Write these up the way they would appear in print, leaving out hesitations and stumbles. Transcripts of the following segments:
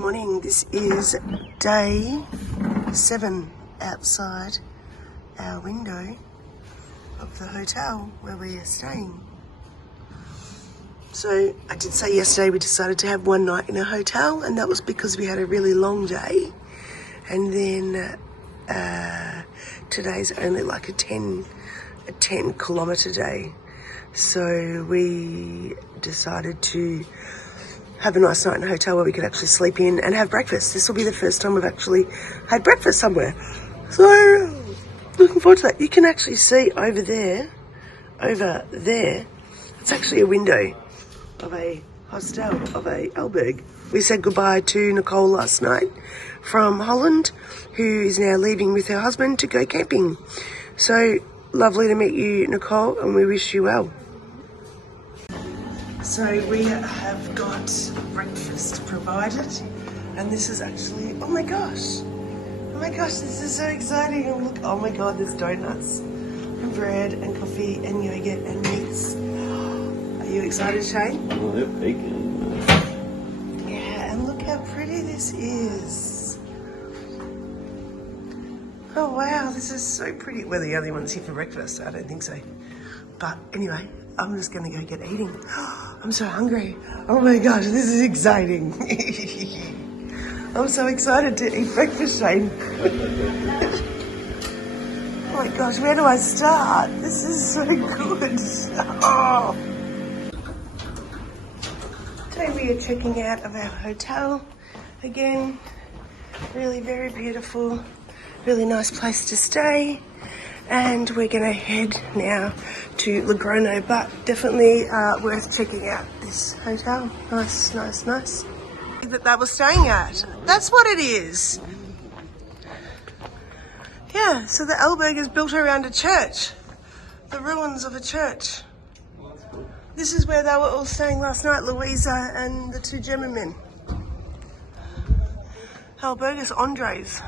morning. This is day 7 outside our window of the hotel where we are staying. So I did say yesterday we decided to have one night in a hotel, and that was because we had a really long day, and then today's only like a 10 kilometre day. So we decided to have a nice night in a hotel where we could actually sleep in and have breakfast. This will be the first time we've actually had breakfast somewhere. So looking forward to that. You can actually see over there, it's actually a window of a hostel, of a albergue. We said goodbye to Nicole last night from Holland, who is now leaving with her husband to go camping. So lovely to meet you, Nicole, and we wish you well. So we have got breakfast provided, and this is actually, oh my gosh, this is so exciting. And look, oh my God, there's donuts and bread and coffee and yogurt and meats. Are you excited, Shane? Oh, they're bacon. Yeah, and look how pretty this is. Oh wow, this is so pretty. We're the only ones here for breakfast, I don't think so. But anyway, I'm just gonna go get eating. I'm so hungry. Oh my gosh, this is exciting. I'm so excited to eat breakfast, Shane. Oh my gosh, where do I start? This is so good. Oh. Today we are checking out of our hotel again. Really very beautiful, really nice place to stay. And we're gonna head now to Logroño, but definitely worth checking out this hotel. Nice. That was staying at. That's what it is. Yeah, so the albergue is built around a church. The ruins of a church. This is where they were all staying last night, Louisa and the two German men. Albergus Andres.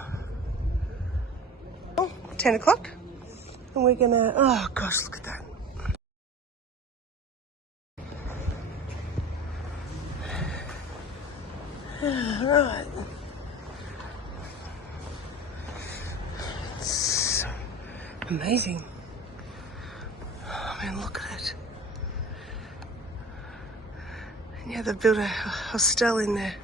10 o'clock. And we're gonna, oh gosh, look at that. Right. It's amazing. I mean, look at it. And yeah, they've built a hostel in there.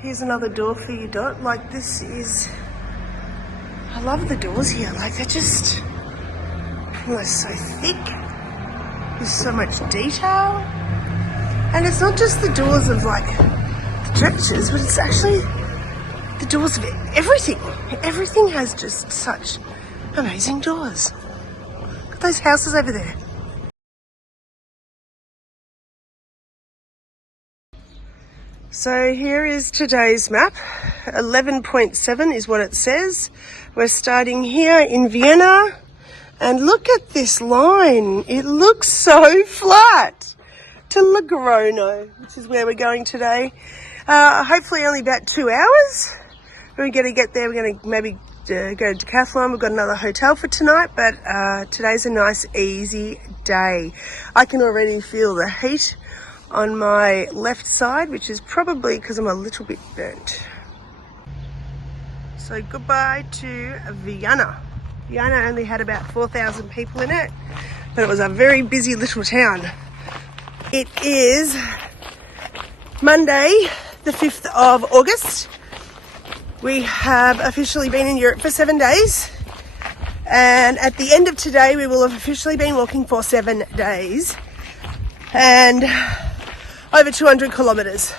Here's another door for you, Dot. Like, this is, I love the doors here. Like, they're just, they're so thick. There's so much detail. And it's not just the doors of, like, the churches, but it's actually the doors of everything. Everything has just such amazing doors. Look at those houses over there. So here is today's map. 11.7 is what it says. We're starting here in Viana, and look at this line. It looks so flat. To Logroño, which is where we're going today. Hopefully only about 2 hours. We're going to get there. We're going to maybe go to Decathlon. We've got another hotel for tonight, but today's a nice, easy day. I can already feel the heat on my left side, which is probably because I'm a little bit burnt. So goodbye to Viana. Viana only had about 4,000 people in it, but it was a very busy little town. It is Monday, the 5th of August. We have officially been in Europe for 7 days. And at the end of today, we will have officially been walking for 7 days. And over 200 kilometres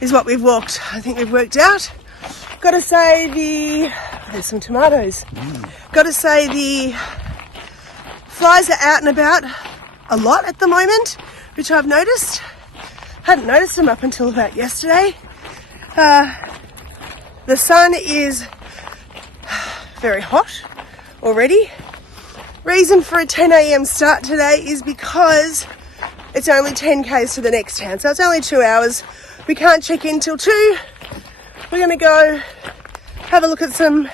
is what we've walked. I think we've worked out. Got to say there's some tomatoes. Got to say the flies are out and about a lot at the moment, which I've noticed. Hadn't noticed them up until about yesterday. The sun is very hot already. Reason for a 10 a.m. start today is because it's only 10 k's to the next town, so it's only 2 hours. We can't check in till 2. We're gonna go have a look at some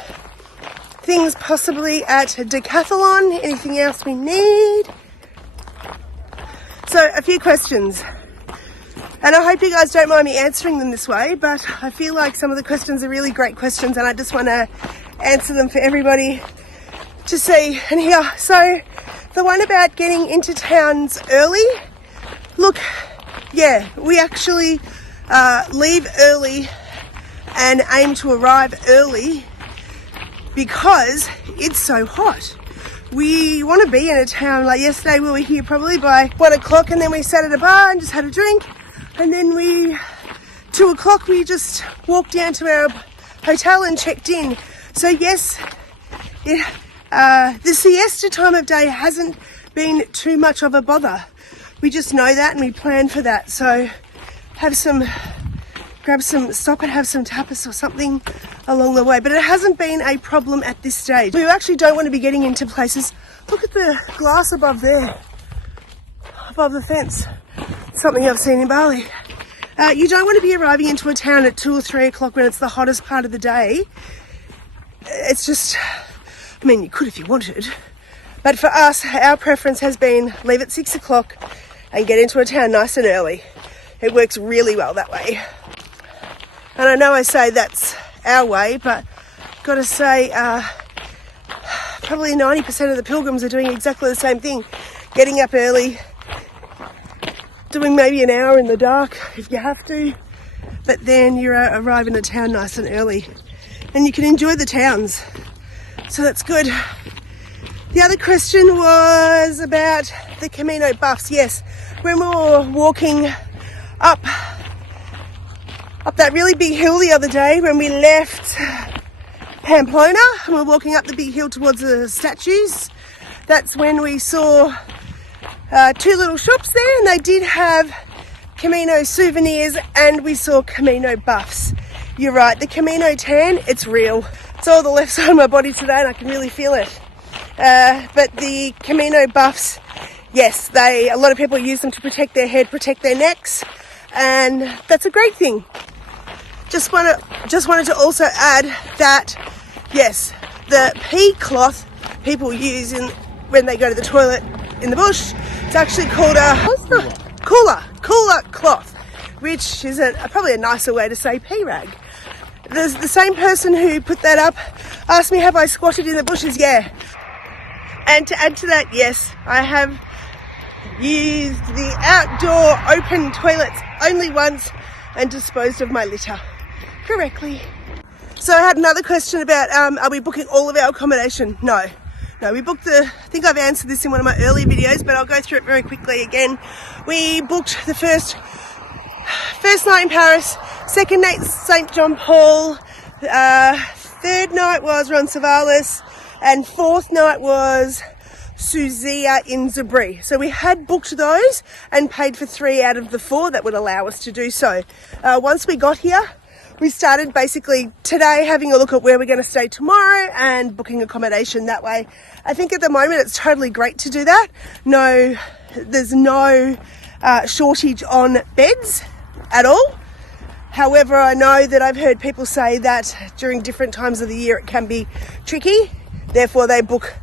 things possibly at Decathlon. Anything else we need? So a few questions. And I hope you guys don't mind me answering them this way, but I feel like some of the questions are really great questions and I just want to answer them for everybody to see and hear. So the one about getting into towns early, look, yeah, we actually leave early and aim to arrive early because it's so hot. We want to be in a town. Like yesterday we were here probably by 1 o'clock and then we sat at a bar and just had a drink, and then 2 o'clock we just walked down to our hotel and checked in. So yes, the siesta time of day hasn't been too much of a bother. We just know that and we plan for that. So stop and have some tapas or something along the way. But it hasn't been a problem at this stage. We actually don't want to be getting into places. Look at the glass above there, above the fence. Something I've seen in Bali. You don't want to be arriving into a town at 2 or 3 o'clock when it's the hottest part of the day. It's just, I mean, you could if you wanted. But for us, our preference has been leave at 6 o'clock and get into a town nice and early. It works really well that way. And I know I say that's our way, but got to say, probably 90% of the pilgrims are doing exactly the same thing. Getting up early, doing maybe an hour in the dark if you have to, but then you arrive in a town nice and early. And you can enjoy the towns. So that's good. The other question was about the Camino buffs. Yes, when we were walking up that really big hill the other day, when we left Pamplona and we're walking up the big hill towards the statues, that's when we saw 2 little shops there, and they did have Camino souvenirs and we saw Camino buffs. You're right, the Camino tan, it's real. It's all the left side of my body today and I can really feel it. But the Camino buffs, yes, a lot of people use them to protect their head, protect their necks, and that's a great thing. Just wanted to also add that, yes, the pea cloth people use when they go to the toilet in the bush, it's actually called a cooler cloth, which is probably a nicer way to say pea rag. The same person who put that up asked me, have I squatted in the bushes? Yeah. And to add to that, yes, I have used the outdoor open toilets only once and disposed of my litter correctly. So I had another question about, are we booking all of our accommodation? No, we booked I think I've answered this in one of my earlier videos, but I'll go through it very quickly again. We booked the first night in Paris, second night St. John Paul, third night was Roncesvalles, and fourth night was Suzia in Zabri. So we had booked those and paid for 3 out of the 4 that would allow us to do so. Once we got here, we started basically today having a look at where we're going to stay tomorrow and booking accommodation that way. I think at the moment it's totally great to do that. No, there's no shortage on beds at all. However, I know that I've heard people say that during different times of the year it can be tricky. Therefore, they book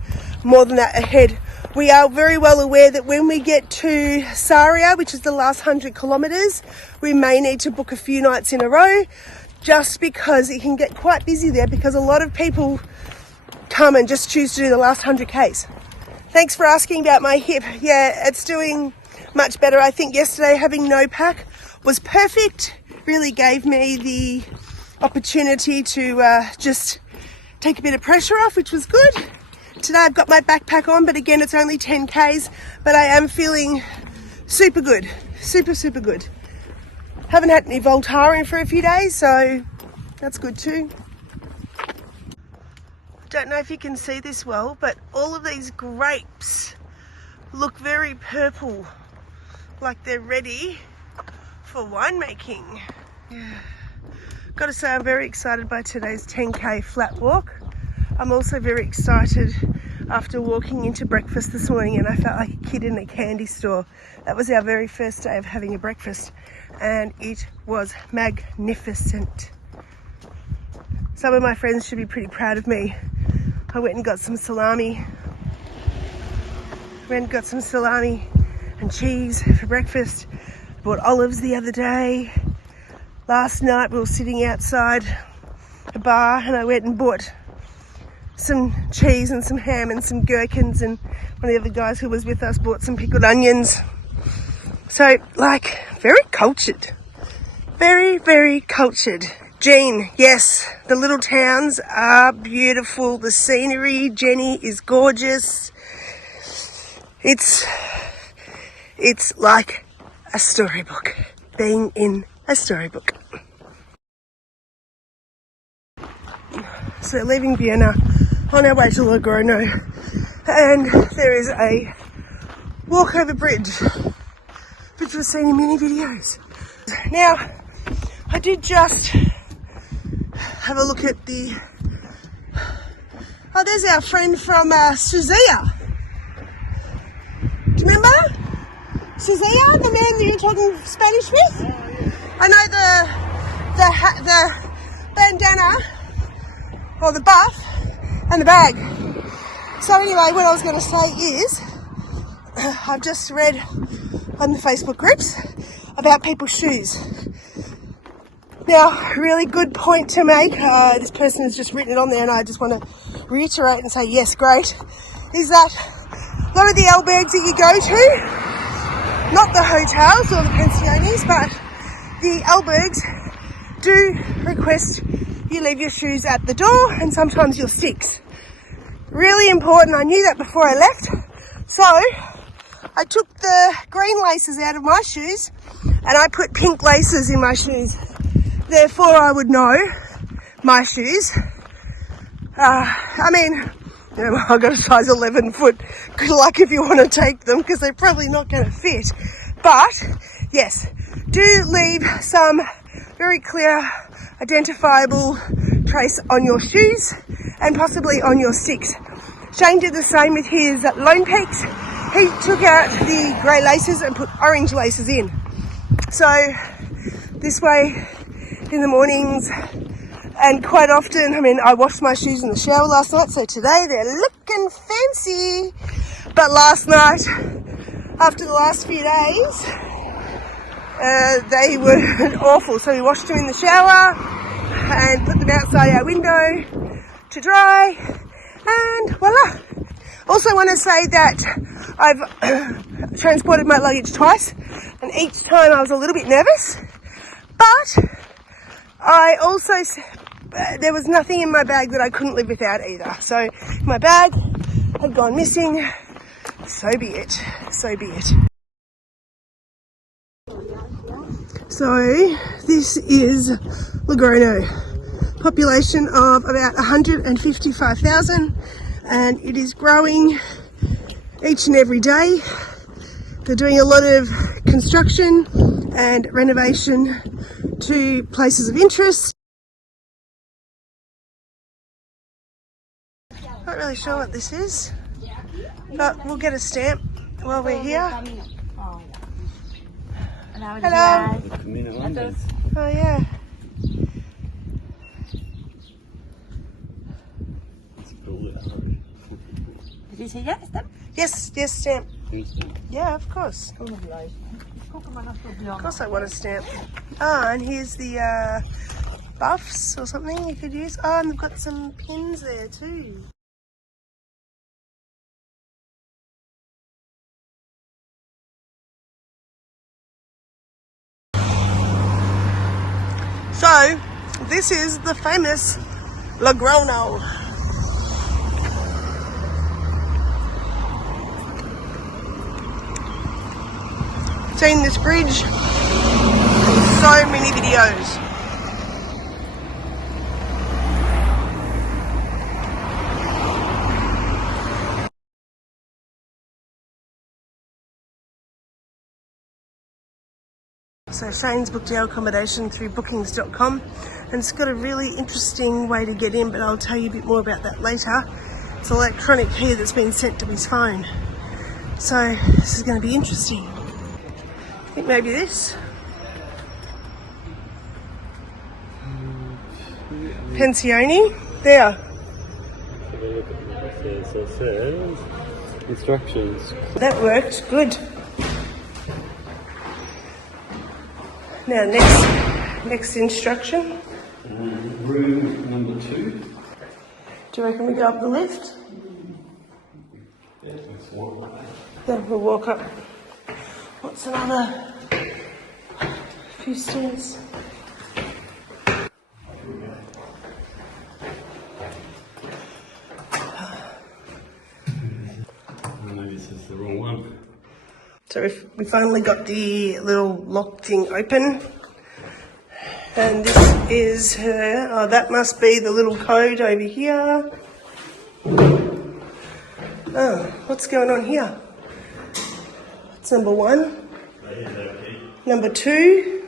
more than that ahead. We are very well aware that when we get to Saria, which is the last 100 kilometres, we may need to book a few nights in a row just because it can get quite busy there because a lot of people come and just choose to do the last 100 Ks. Thanks for asking about my hip. Yeah, it's doing much better. I think yesterday having no pack was perfect. Really gave me the opportunity to just take a bit of pressure off, which was good. Today I've got my backpack on, but again, it's only 10 Ks, but I am feeling super good. Super good. Haven't had any Voltaren for a few days, so that's good too. Don't know if you can see this well, but all of these grapes look very purple, like they're ready for winemaking. Yeah. Got to say, I'm very excited by today's 10K flat walk. I'm also very excited after walking into breakfast this morning and I felt like a kid in a candy store. That was our very first day of having a breakfast and it was magnificent. Some of my friends should be pretty proud of me. I went and got some salami. And cheese for breakfast. bought olives the other day. Last night we were sitting outside a bar and I went and bought some cheese and some ham and some gherkins, and one of the other guys who was with us bought some pickled onions. So, like, very cultured. Very, very cultured. Jean, yes, the little towns are beautiful. The scenery, Jenny, is gorgeous. It's like a storybook, being in a storybook. So leaving Viana, on our way to Logroño, and there is a walkover bridge, which was seen in many videos. Now, I did just have a look at the... Oh, there's our friend from Suzia. Do you remember? Suzia, the man that you're talking Spanish with? I know the bandana, or the buff, and the bag. So anyway, what I was going to say is, I've just read on the Facebook groups about people's shoes. Now, really good point to make. This person has just written it on there, and I just want to reiterate and say, yes, great, is that a lot of the albergues that you go to, not the hotels or the pensiones, but the albergues do request you leave your shoes at the door, and sometimes your sticks. Really important. I knew that before I left. So I took the green laces out of my shoes and I put pink laces in my shoes. Therefore, I would know my shoes. I mean, you know, I've got a size 11 foot. Good luck if you want to take them, because they're probably not going to fit. But yes, do leave some very clear, identifiable trace on your shoes and possibly on your sticks. Shane did the same with his Lone Peaks. He took out the grey laces and put orange laces in. So this way in the mornings, and quite often, I mean, I washed my shoes in the shower last night, so today they're looking fancy. But last night, after the last few days, they were awful. So we washed them in the shower and put them outside our window to dry, and voila. Also want to say that I've transported my luggage twice, and each time I was a little bit nervous, but I also, there was nothing in my bag that I couldn't live without either. So if my bag had gone missing, so be it, so be it. So this is Logroño, population of about 155,000, and it is growing each and every day. They're doing a lot of construction and renovation to places of interest. Not really sure what this is, but we'll get a stamp while we're here. Hello. Camino Frances. Oh yeah. Did you say yes? Yes, yes, stamp. Yeah, of course. Of course I want a stamp. Oh, and here's the buffs or something you could use. Oh, and they've got some pins there too. So, this is the famous Logrono. Seen this bridge in so many videos. So Shane's booked our accommodation through bookings.com, and it's got a really interesting way to get in, but I'll tell you a bit more about that later. It's an electronic key that's been sent to his phone. So this is going to be interesting. I think maybe this. Pensione. There. So it says instructions. That worked. Good. Now, next instruction. Room number 2. Do you reckon we go up the lift? Yeah, let's walk. Yeah, we'll walk up. What's another few stairs? Maybe this is the wrong one. So we finally got the little lock thing open. And this is her. Oh, that must be the little code over here. Oh, what's going on here? It's number 1. Number 2.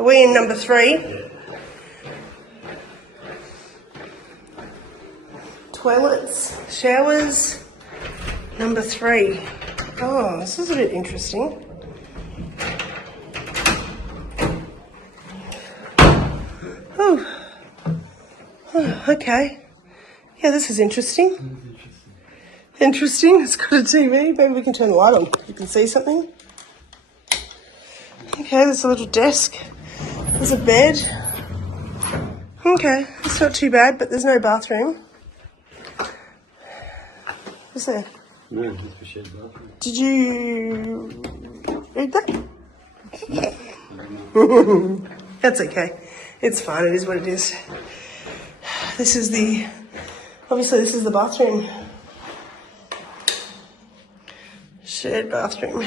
Are we in number 3? Yeah. Toilets, showers, number 3. Oh, this is a bit interesting. Oh, okay. Yeah, this is interesting. Interesting. It's got a TV. Maybe we can turn the light on. You can see something. Okay, there's a little desk. There's a bed. Okay, it's not too bad, but there's no bathroom. Is there? No, it's for shared bathroom. Did you read that? That's okay. It's fine. It is what it is. Obviously this is the bathroom. Shared bathroom.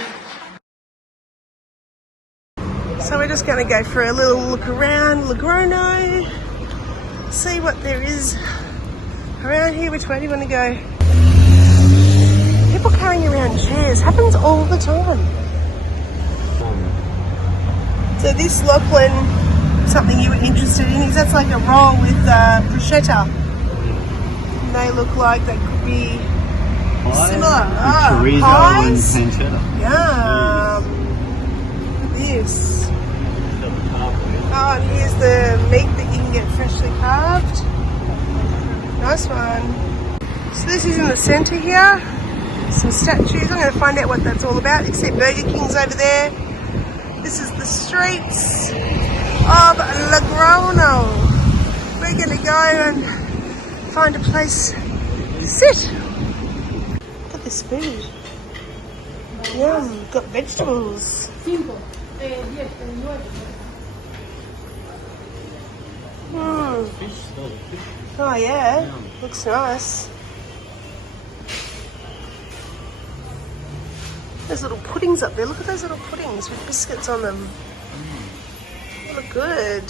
So we're just going to go for a little look around Logroño, see what there is around here. Which way do you want to go? People carrying around chairs. Happens all the time. So this, Lachlan, something you were interested in, is that's like a roll with bruschetta. And they look like they could be similar. Chorizo and pies. pancetta. Yum. Look at this. Oh, and here's the meat that you can get freshly carved. Nice one. So this is in the centre here. Some statues. I'm going to find out what that's all about. Except Burger King's over there. This is the streets of Logrono. We're going to go and find a place to sit. Look at this food. Yum. Got vegetables. Oh yeah, looks nice. There's little puddings up there. Look at those little puddings with biscuits on them. They look good.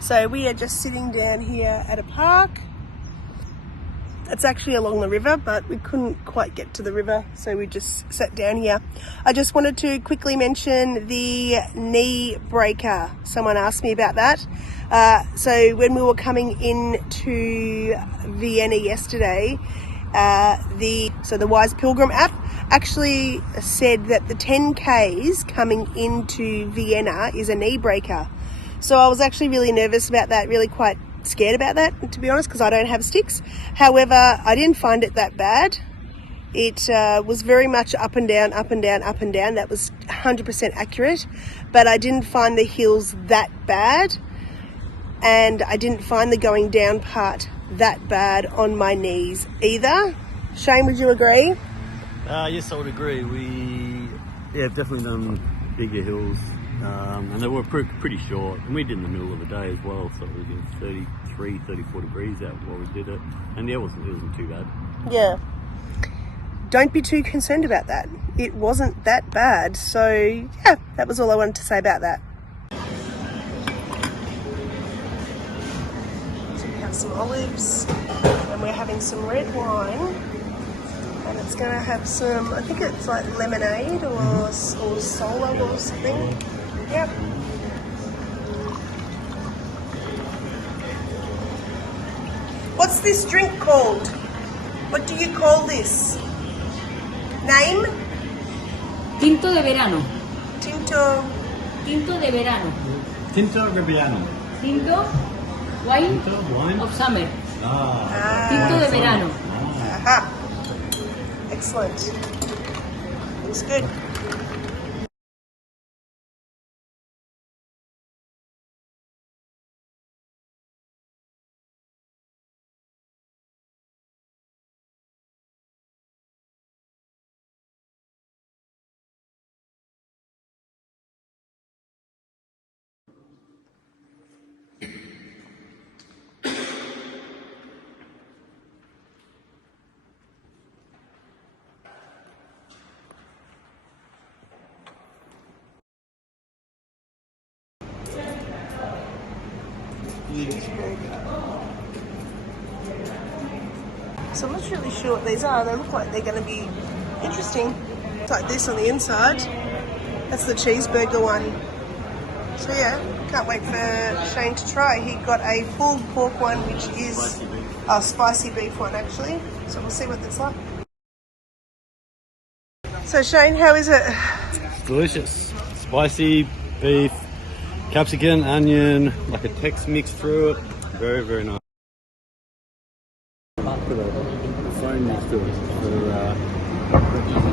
So we are just sitting down here at a park. It's actually along the river, but we couldn't quite get to the river, so we just sat down here. I just wanted to quickly mention the knee breaker. Someone asked me about that. So when we were coming into Viana yesterday, the Wise Pilgrim app actually said that the 10Ks coming into Viana is a knee breaker. So I was actually really nervous about that, really quite scared about that, to be honest, because I don't have sticks. However, I didn't find it that bad. It was very much up and down, up and down, up and down. That was 100% accurate. But I didn't find the hills that bad. And I didn't find the going down part that bad on my knees either. Shane, would you agree? Yes, I would agree. We have definitely done bigger hills. And they were pretty short, and we did in the middle of the day as well, so it was 33, 34 degrees out while we did it, and yeah, it wasn't too bad. Yeah. Don't be too concerned about that. It wasn't that bad, so yeah, that was all I wanted to say about that. So we have some olives, and we're having some red wine, And it's going to have some, I think it's like lemonade or solo or something. Yep. What's this drink called? What do you call this? Name? Tinto de verano. Tinto. Tinto de verano. Tinto Riviano. Tinto wine Tinto wine. of summer. Ah. Tinto de verano. Aha. Excellent. Looks good. So I'm not really sure what these are. They look like they're going to be interesting. It's like this on the inside. That's the cheeseburger one. So yeah, can't wait for Shane to try. He got a pulled pork one, which is a spicy beef one actually. So we'll see what that's like. So Shane, how is it? Delicious. Spicy beef, capsicum, onion, like a Tex mix through it. Very, very nice.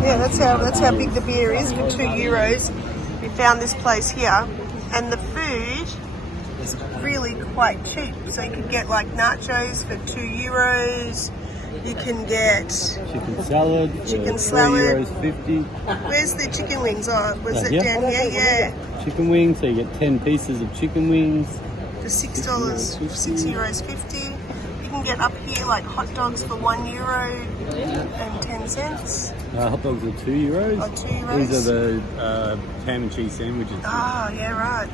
Yeah, that's how big the beer is for €2. We found this place here, and the food is really quite cheap. So you could get like nachos for €2. You can get Chicken salad. Chicken salad. €3.50. Where's the chicken wings? Oh, was it Yeah. down here? Yeah, Chicken wings, so you get 10 pieces of chicken wings. for $6, €6.50. You can get up here like hot dogs for €1.10. Hot dogs are €2. Oh, €2. These are the ham and cheese sandwiches. Oh, yeah, right.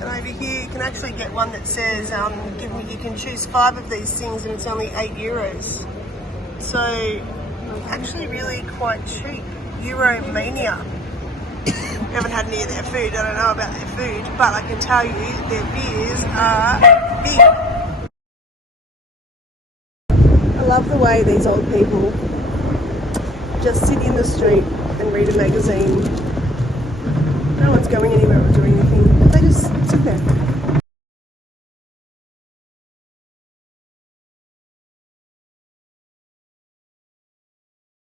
And over here you can actually get one that says you can choose 5 of these things and it's only €8. So actually really quite cheap. Euromania. I haven't had any of their food. I don't know about their food, but I can tell you their beers are big. I love the way these old people just sit in the street and read a magazine. No one's going anywhere or doing anything. They just sit there.